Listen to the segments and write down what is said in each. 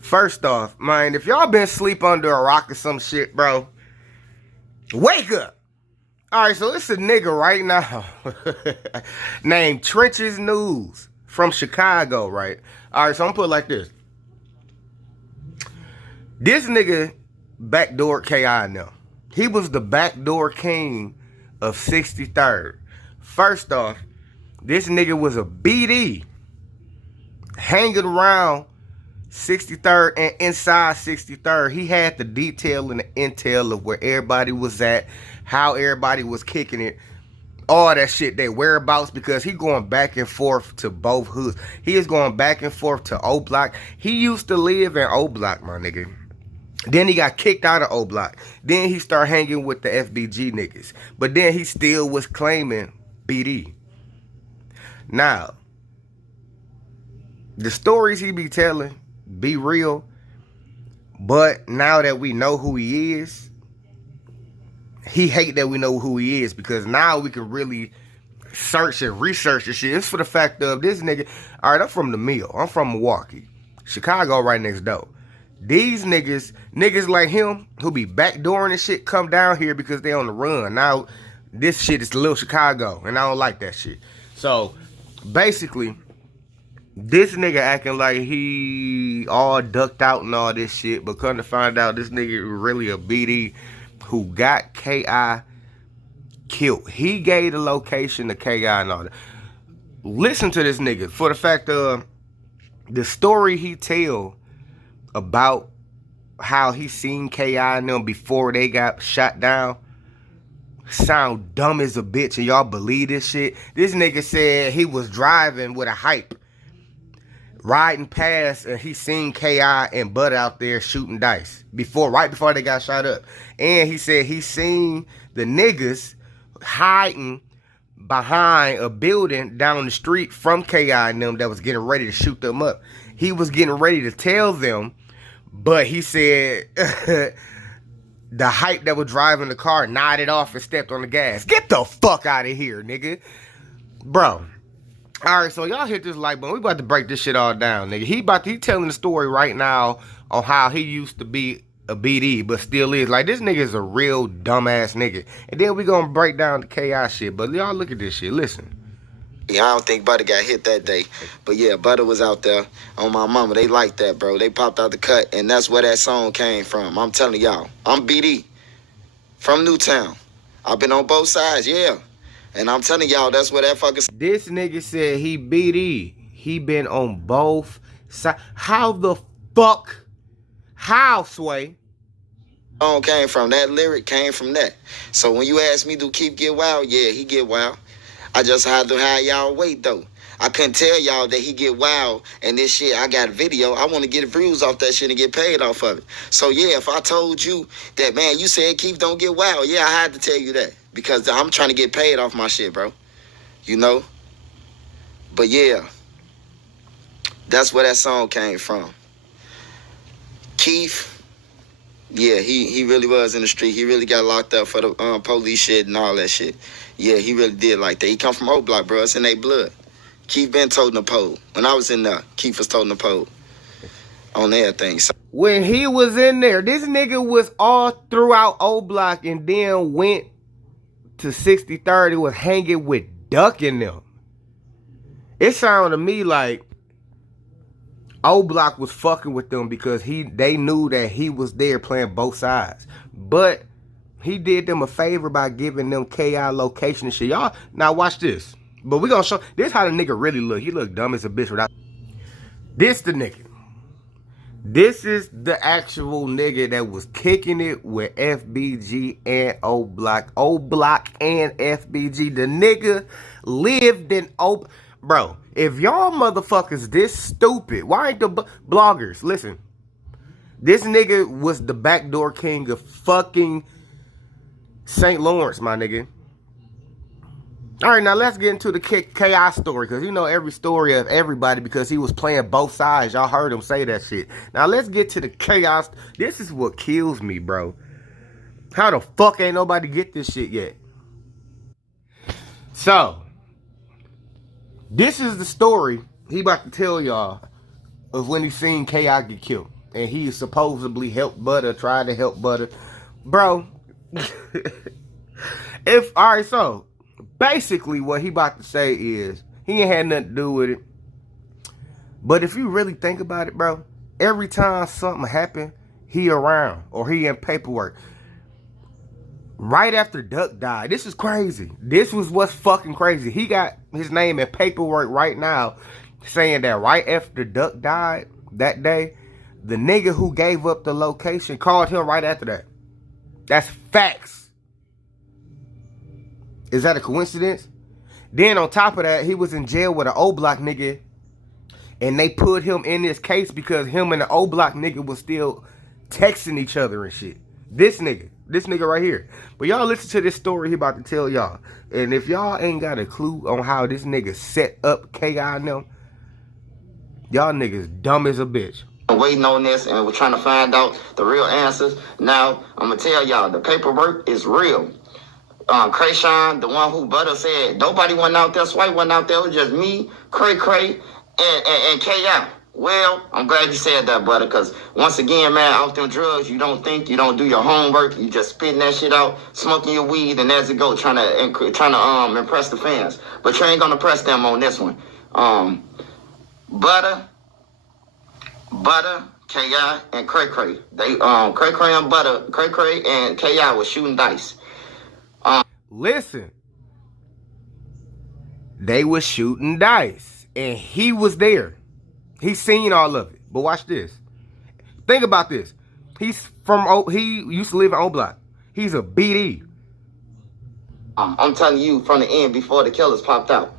First off, man, if y'all been asleep under a rock or some shit, bro, wake up. All right, so it's a nigga right now named Trenches News from Chicago, right? All right, so I'm gonna put it like this. This nigga backdoored KI now. He was the backdoor king of 63rd. First off, this nigga was a BD hanging around 63rd and inside 63rd. He had the detail and the intel of where everybody was at, how everybody was kicking it, all that shit, their whereabouts, because he going back and forth to both hoods. He is going back and forth to O Block. He used to live in O Block, my nigga. Then he got kicked out of O Block. Then he started hanging with the FBG niggas. But then he still was claiming BD. Now, the stories he be telling be real. But now that we know who he is, he hate that we know who he is, because now we can really search and research the shit. It's for the fact of this nigga. All right, I'm from the Mill. I'm from Milwaukee. Chicago right next door. These niggas like him who be backdooring and shit come down here because they on the run. Now, this shit is little Chicago, and I don't like that shit. So, basically, this nigga acting like he all ducked out and all this shit, but come to find out this nigga really a BD who got KI killed. He gave the location to KI and all that. Listen to this nigga for the fact of the story he tell about how he seen KI and them before they got shot down sound dumb as a bitch, and y'all believe this shit. This nigga said he was driving with a hype, riding past, and he seen KI and Bud out there shooting dice right before they got shot up. And he said he seen the niggas hiding behind a building down the street from KI and them that was getting ready to shoot them up. He was getting ready to tell them, but he said the hype that was driving the car nodded off and stepped on the gas. Get the fuck out of here, nigga. Bro. Alright, so y'all hit this like button. We about to break this shit all down, nigga. He telling the story right now on how he used to be a BD, but still is. Like, this nigga is a real dumbass nigga. And then we gonna break down the KI shit. But y'all look at this shit. Listen. Yeah, I don't think Butter got hit that day. But yeah, Butter was out there on my mama. They liked that, bro. They popped out the cut, and that's where that song came from. I'm telling y'all, I'm BD from Newtown. I've been on both sides, yeah. And I'm telling y'all, that's where that fucking... This nigga said he BD. He been on both sides. How the fuck? How, Sway? Song came from. That lyric came from that. So when you ask me, do Keith get wild? Yeah, he get wild. I just had to have y'all wait, though. I couldn't tell y'all that he get wild and this shit. I got a video. I want to get views off that shit and get paid off of it. So, yeah, if I told you that, man, you said Keith don't get wild, yeah, I had to tell you that. Because I'm trying to get paid off my shit, bro. You know? But, yeah, that's where that song came from. Keith, yeah, he really was in the street. He really got locked up for the police shit and all that shit. Yeah, he really did like that. He come from O Block, bro. It's in their blood. Keith been toting the pole. When I was in there, Keith was toting the pole on everything. So when he was in there, this nigga was all throughout O Block and then went to 63rd. It was hanging with Duck in them. It sounded to me like O Block was fucking with them because they knew that he was there playing both sides. But he did them a favor by giving them KI location and shit. Y'all, now watch this. But we gonna show, this how the nigga really look. He look dumb as a bitch without. This the nigga. This is the actual nigga that was kicking it with FBG and O Block. O Block and FBG. The nigga lived in O... Bro, if y'all motherfuckers this stupid, why ain't the bloggers? Listen. This nigga was the backdoor king of fucking St. Lawrence, my nigga. All right, now let's get into the KI story, because you know every story of everybody because he was playing both sides. Y'all heard him say that shit. Now let's get to the chaos. This is what kills me, bro. How the fuck ain't nobody get this shit yet? So, this is the story he about to tell y'all of when he seen KI get killed. and he supposedly helped Butter, tried to help Butter. Bro, alright, so basically what he about to say is he ain't had nothing to do with it. But if you really think about it, bro, every time something happen, he around or he in paperwork. Right after Duck died, this is crazy. This was what's fucking crazy. He got his name in paperwork right now saying that right after Duck died that day, the nigga who gave up the location called him right after that. That's facts. Is that a coincidence? Then on top of that, he was in jail with an O Block nigga, and they put him in this case because him and the O Block nigga was still texting each other and shit. This nigga right here. But y'all listen to this story he about to tell y'all. And if y'all ain't got a clue on how this nigga set up K.I. and them, y'all niggas dumb as a bitch. Waiting on this, and we're trying to find out the real answers. Now, I'm going to tell y'all, the paperwork is real. Krayshawn, the one who Butter said, nobody went out there, Swipe went out there. It was just me, Cray, and K.I. Well, I'm glad you said that, Butter, because once again, man, off them drugs, you don't think, you don't do your homework, you just spitting that shit out, smoking your weed, and as it go, trying to impress the fans. But you ain't gonna press them on this one. Butter, K.I. and Cray. They Cray and Butter, Cray and K.I. was shooting dice. Listen, they was shooting dice, and he was there. He seen all of it. But watch this. Think about this. He used to live in O Block. He's a BD. I'm telling you from the end before the killers popped out.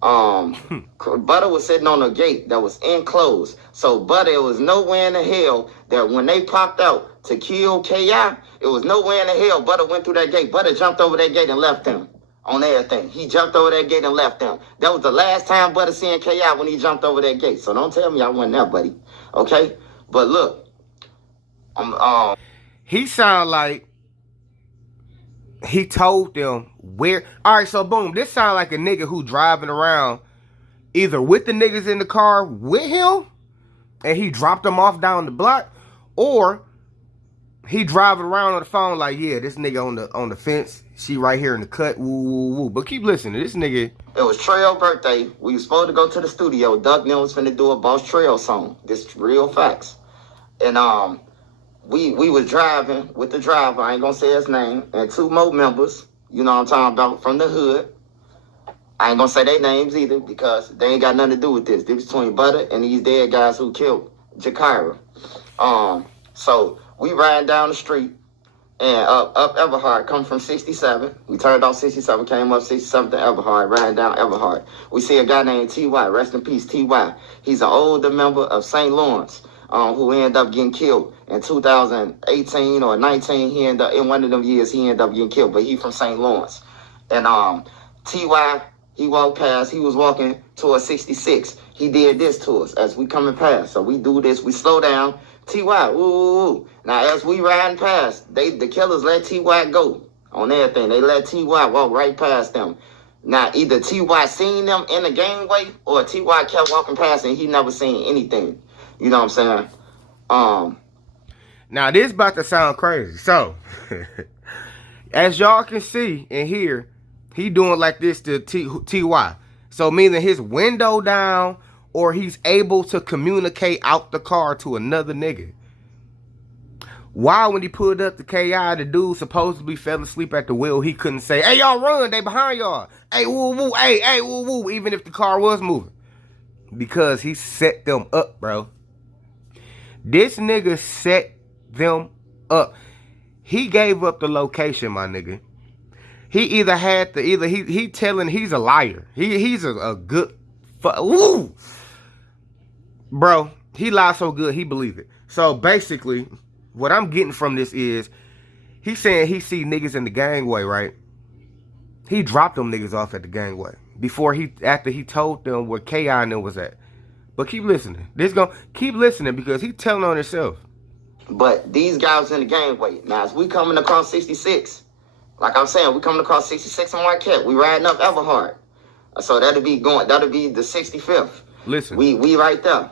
Butter was sitting on a gate that was enclosed. So Butter, it was nowhere in the hell that when they popped out to kill K.I., it was nowhere in the hell Butter went through that gate. Butter jumped over that gate and left them on everything. He jumped over that gate and left them. That was the last time Butter seen K.I. when he jumped over that gate. So don't tell me I wasn't there, buddy. Okay? But look, he sound like he told them where. All right, so boom, this sound like a nigga who driving around either with the niggas in the car with him and he dropped them off down the block, or he driving around on the phone like, yeah, this nigga on the fence, she right here in the cut, woo woo woo. But keep listening, this nigga. It was Trail's birthday. We was supposed to go to the studio. Doug Neal was finna do a Boss Trail song. This real facts. And we was driving with the driver, I ain't gonna say his name, and two more members, you know what I'm talking about, from the hood. I ain't gonna say their names either because they ain't got nothing to do with this. This between Butter and these dead guys who killed Jakira. So we riding down the street and up Everhard, coming from 67. We turned off 67, came up 67 to Everhard, riding down Everhard. We see a guy named T.Y., rest in peace, T.Y. He's an older member of St. Lawrence, who ended up getting killed in 2018 or 19. He ended up, in one of them years, he ended up getting killed, but he from St. Lawrence. And T.Y., he walked past, he was walking towards 66. He did this to us as we coming past. So we do this, we slow down. T.Y., ooh. Now, as we riding past, the killers let T.Y. go on everything. They let T.Y. walk right past them. Now, either T.Y. seen them in the gangway or T.Y. kept walking past and he never seen anything. You know what I'm saying? Now, this about to sound crazy. So, as y'all can see and hear, he doing like this to T.Y. So, meaning his window down, or he's able to communicate out the car to another nigga. Why, when he pulled up to K.I., the dude supposedly fell asleep at the wheel, he couldn't say, hey, y'all run, they behind y'all. Hey, woo, woo, hey, woo, woo, even if the car was moving. Because he set them up, bro. This nigga set them up. He gave up the location, my nigga. He either had to, he telling he's a liar. He's a good, woo. Bro, he lied so good, he believed it. So basically, what I'm getting from this is, he's saying he see niggas in the gangway, right? He dropped them niggas off at the gangway after he told them where K.I. and them was at. But keep listening. Keep listening because he telling on himself. But these guys in the gangway. Now, as we coming across 66, like I'm saying, we coming across 66 in Marquette. We riding up Everhard. So that'll be the 65th. Listen. We right there.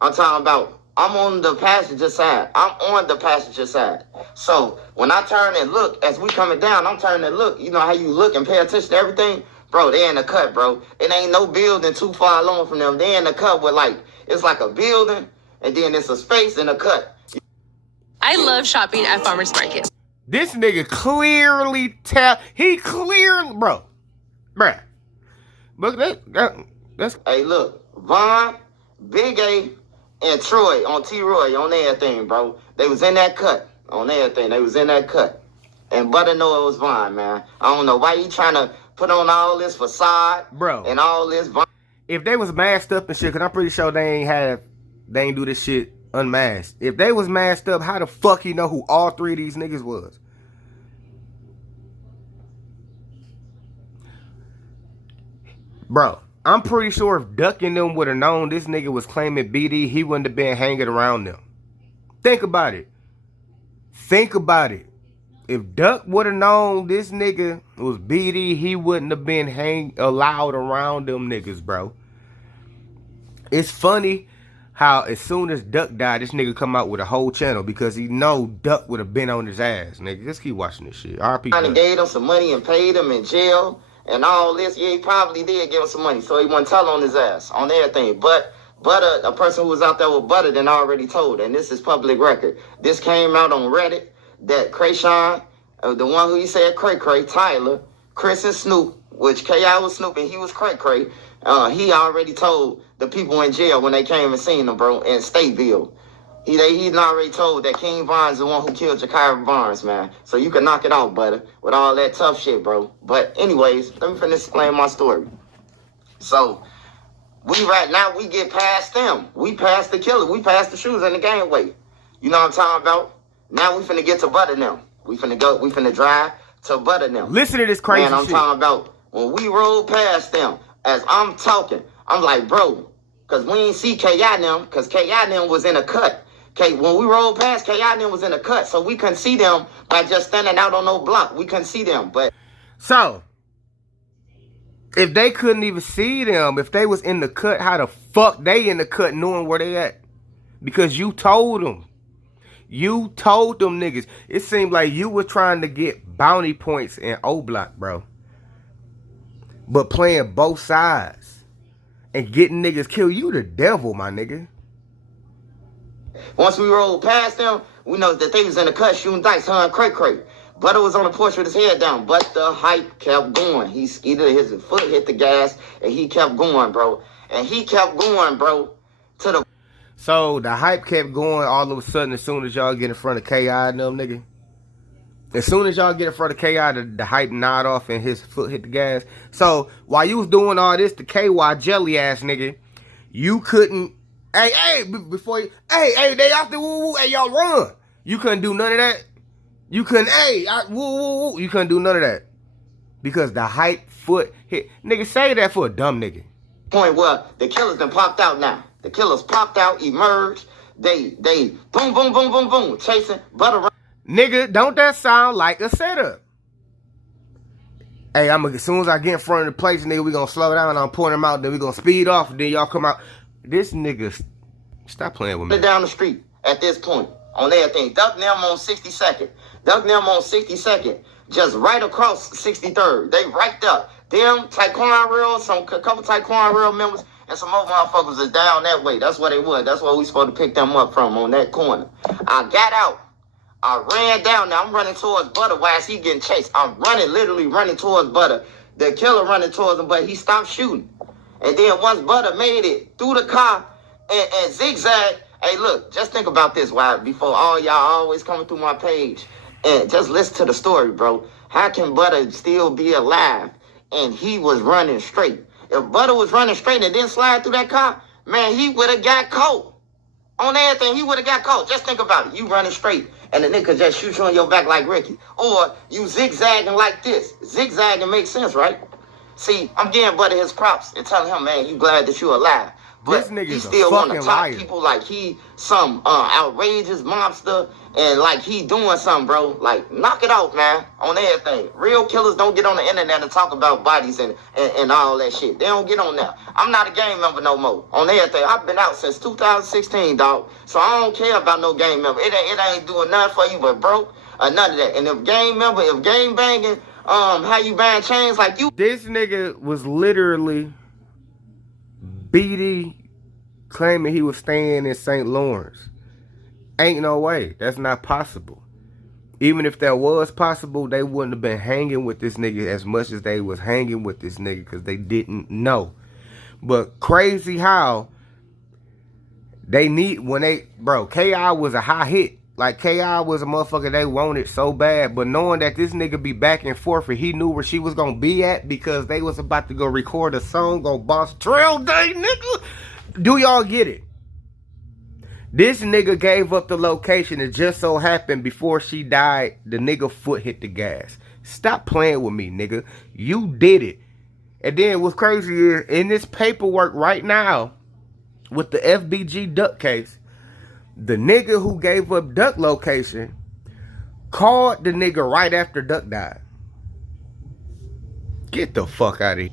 I'm talking about I'm on the passenger side. I'm on the passenger side. So when I turn and look, as we coming down, I'm turning and look. You know how you look and pay attention to everything? Bro, they in the cut, bro. It ain't no building too far along from them. They in the cut with it's like a building, and then it's a space in a cut. I love shopping at farmers markets. This nigga clearly bro. Bruh. But that's... Hey, look. Von, Big A, and Troy on T-Roy on everything, bro. They was in that cut on everything. They was in that cut. And Butter know it was Von, man. I don't know why you trying to put on all this facade, bro, and all this. If they was masked up and shit, cause I'm pretty sure they ain't do this shit unmasked. If they was masked up, how the fuck he know who all three of these niggas was? Bro, I'm pretty sure if Duck and them would have known this nigga was claiming BD, he wouldn't have been hanging around them. Think about it. Think about it. If Duck would have known this nigga was BD, he wouldn't have been allowed around them niggas, bro. It's funny how as soon as Duck died, this nigga come out with a whole channel because he know Duck would have been on his ass, nigga. Just keep watching this shit. RP. Kind of gave him some money and paid him in jail and all this. Yeah, he probably did give him some money, so he wasn't telling on his ass on everything. But Butter, a person who was out there with Butter, then already told, and this is public record. This came out on Reddit that Krayshawn, the one who he said Cray, Tyler, Chris and Snoop, which K.I. was Snoop and he was Cray, he already told the people in jail when they came and seen him, bro, in Stateville. He's already told that King Von's the one who killed Jakira Barnes, man. So you can knock it off, Butter, with all that tough shit, bro. But anyways, let me finish explaining my story. So right now we get past them. We passed the killer. We passed the shoes and the gangway. You know what I'm talking about? Now we finna get to Butter now. We finna drive to Butter now. Listen to this crazy shit. Man, I'm talking about when we rolled past them, as I'm talking, I'm like, bro, because we ain't see K.I. them, because K.I. them was in a cut. When we rolled past, K.I. them was in a cut, so we couldn't see them by just standing out on no block. We couldn't see them, but... So, if they couldn't even see them, if they was in the cut, how the fuck they in the cut knowing where they at? Because you told them. You told them niggas. It seemed like you were trying to get bounty points in O-Block, bro. But playing both sides and getting niggas killed. You the devil, my nigga. Once we rolled past them, we know that they was in the cut shooting dice, huh? Cray. Butter was on the porch with his head down, but the hype kept going. He skidded, his foot hit the gas, and he kept going, bro. And he kept going, bro, to the... So, the hype kept going all of a sudden as soon as y'all get in front of K.I. and them, nigga. As soon as y'all get in front of K.I., the hype nod off and his foot hit the gas. So, while you was doing all this, the KY jelly ass nigga, you couldn't... Hey, before you... Hey, they out there, woo, hey, y'all run. You couldn't do none of that. You couldn't, woo. You couldn't do none of that. Because the hype foot hit... Nigga, say that for a dumb nigga. Point where the killers done popped out now. The killers popped out, emerged. They boom, chasing Butter. Nigga, don't that sound like a setup? Hey, as soon as I get in front of the place, nigga, we gonna slow down. I'm pulling them out, then we gonna speed off, then y'all come out. This nigga, stop playing with me. Down the street at this point on everything. Duck them on 62nd. Duck them on 62nd. Just right across 63rd. They right up. Them Taekwondo Rail, a couple Taekwondo Rail members, and some other motherfuckers is down that way. That's where they was. That's where we supposed to pick them up from, on that corner. I got out. I ran down there. I'm running towards Butter. Why is he getting chased? I'm literally running towards Butter. The killer running towards him, but he stopped shooting. And then once Butter made it through the car and zigzag, hey, look, just think about this, why before all y'all always coming through my page. And just listen to the story, bro. How can Butter still be alive? And he was running straight. If Butter was running straight and didn't slide through that car, man, he would have got caught. On everything, he would have got caught. Just think about it. You running straight, and the nigga just shoot you on your back like Ricky. Or you zigzagging like this. Zigzagging makes sense, right? See, I'm giving Butter his props and telling him, man, you glad that you alive. But This nigga's he a still want to fucking talk liar. people like he some outrageous mobster and like he doing something, bro. Like, knock it off, man, on everything. Real killers don't get on the internet and talk about bodies and all that shit. They don't get on there. I'm not a gang member no more on everything. I've been out since 2016, dog. So I don't care about no gang member. It ain't doing nothing for you but broke or none of that. And if gang banging, how you buying chains like you. This nigga was literally BD claiming he was staying in St. Lawrence. Ain't no way. That's not possible. Even if that was possible, they wouldn't have been hanging with this nigga as much as they was hanging with this nigga because they didn't know. But crazy how they need when they, bro, K.I. was a high hit. Like, K.I. was a motherfucker they wanted so bad. But knowing that this nigga be back and forth and he knew where she was going to be at because they was about to go record a song on Boss Trail Day, nigga. Do y'all get it? This nigga gave up the location. It just so happened before she died, the nigga foot hit the gas. Stop playing with me, nigga. You did it. And then what's crazy is, in this paperwork right now, with the FBG Duck case, the nigga who gave up Duck location called the nigga right after Duck died. Get the fuck out of here.